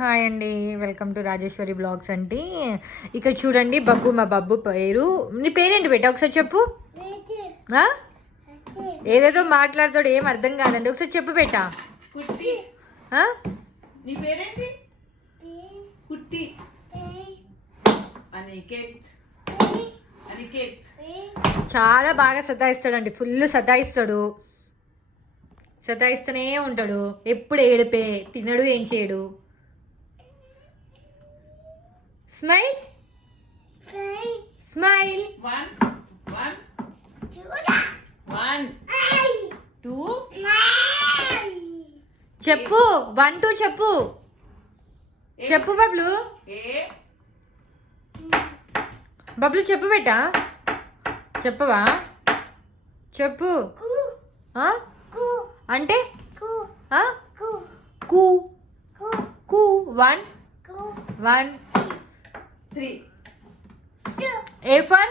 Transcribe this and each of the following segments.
Hi అండి, welcome to Rajeshwari blogs అండి. ఇక్కడ చూడండి బబ్బు, మా బబ్బు పేరు. నీ పేరేంటి బేటా ఒకసారి చెప్పు. ఏదేదో మాట్లాడతాడు, ఏం అర్థం కాదండి. ఒకసారి చెప్పు బేటా. నీ పేరేంటి? కుట్టి. చాలా బాగా సతాయిస్తాడండి, ఫుల్ సతాయిస్తాడు. సతాయిస్తూనే ఉంటాడు, ఎప్పుడు ఏడిపే, తినడు, ఏం చేయడు. Smile smile. 1 2 చెప్పు. 1 2 చెప్పు. చెప్పు బబ్లు. బబ్లు చెప్పు బేటా. చెప్పవా? చెప్పు. అంటే కూ కూ. 1 1 3 A for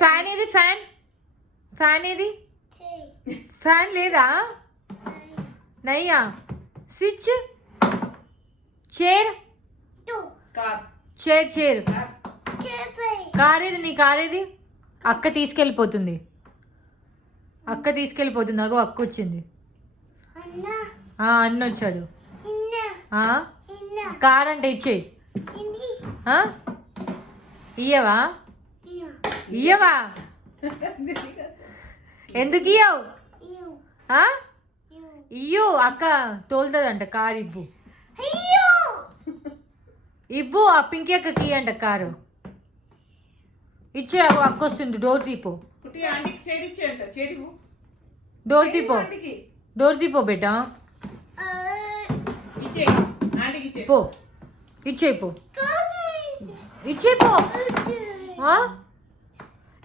ఫ్యాన్. ఏది? ఫ్యాన్ ఏది? ఫ్యాన్ లేదా? నయ్యా. స్విచ్. చైర్. చైర్. కార్ ఏది? నీ కార్ ఏది? అక్క తీసుకెళ్ళిపోతుంది. అగో అక్క వచ్చింది. అన్న వచ్చాడు. కార్ అంటే ఇచ్చేయి. ఇయ్యవా? ఎందుకు ఇయ్యవు? ఇయ్యు, అక్క తోలుతుందంట కారు. ఇవ్వు ఆ పింకీ అక్కకి అంట కారు. ఇచ్చే, అక్క వస్తుంది. డోర్ తీపో. డోర్ తీపో బేటా. పో. ఇచ్చేయిపో.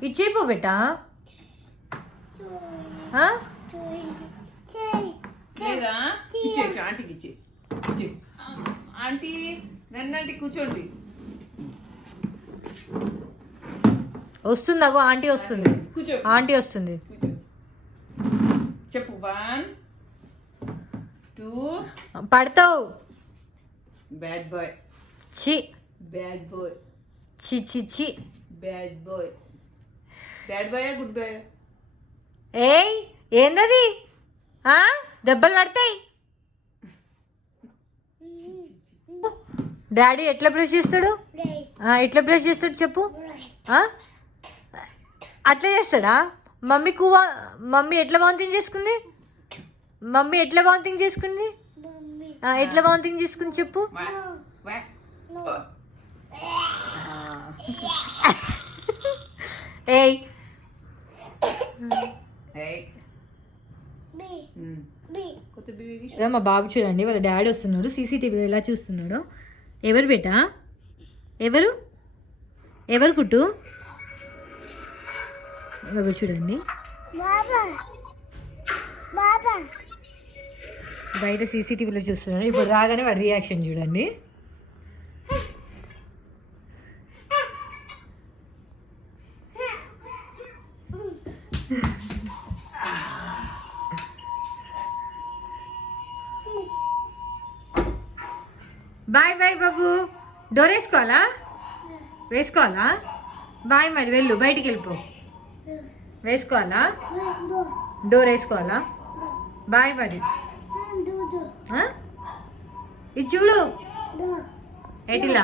ఇచ్చేయిపో బేటా. లేదా ఆంటీకి ఇచ్చే. ఆంటీ నన్నంటీ కూర్చోండి. వస్తుంది, అగో ఆంటీ వస్తుంది. ఆంటీ వస్తుంది. చెప్పు. 1 2 పడతావు. Bad boy. చి. Bad boy. చి. Bad boy. Bad boy good boy? ఏయ్ ఏందది? దెబ్బలు పడతాయి. డాడీ ఎట్లా బ్రష్ చేస్తాడు? ఎట్లా బ్రష్ చేస్తాడు చెప్పు. అట్లా చేస్తాడా? మమ్మీ ఎట్లా వాంతింగ్ చేసుకుంది? ఎట్లా వాంతింగ్ చేసుకుంది చెప్పు. ఏయ్ మా బాబు చూడండి, వాళ్ళ డాడీ వస్తున్నాడు. సీసీటీవీలో ఎలా చూస్తున్నాడు. ఎవరు బేటా? ఎవరు పుట్టు? చూడండి, బయట సీసీటీవీలో చూస్తున్నాడు. ఇప్పుడు రాగానే వాడి రియాక్షన్ చూడండి. బాయ్ బాయ్ బాబు. డోర్ వేసుకోవాలా? బాయ్ మరి, వెళ్ళు, బయటికి వెళ్ళిపో. వేసుకోవాలా? డోర్ వేసుకోవాలా? బాయ్ మరి. ఇది చూడు ఎటిలా.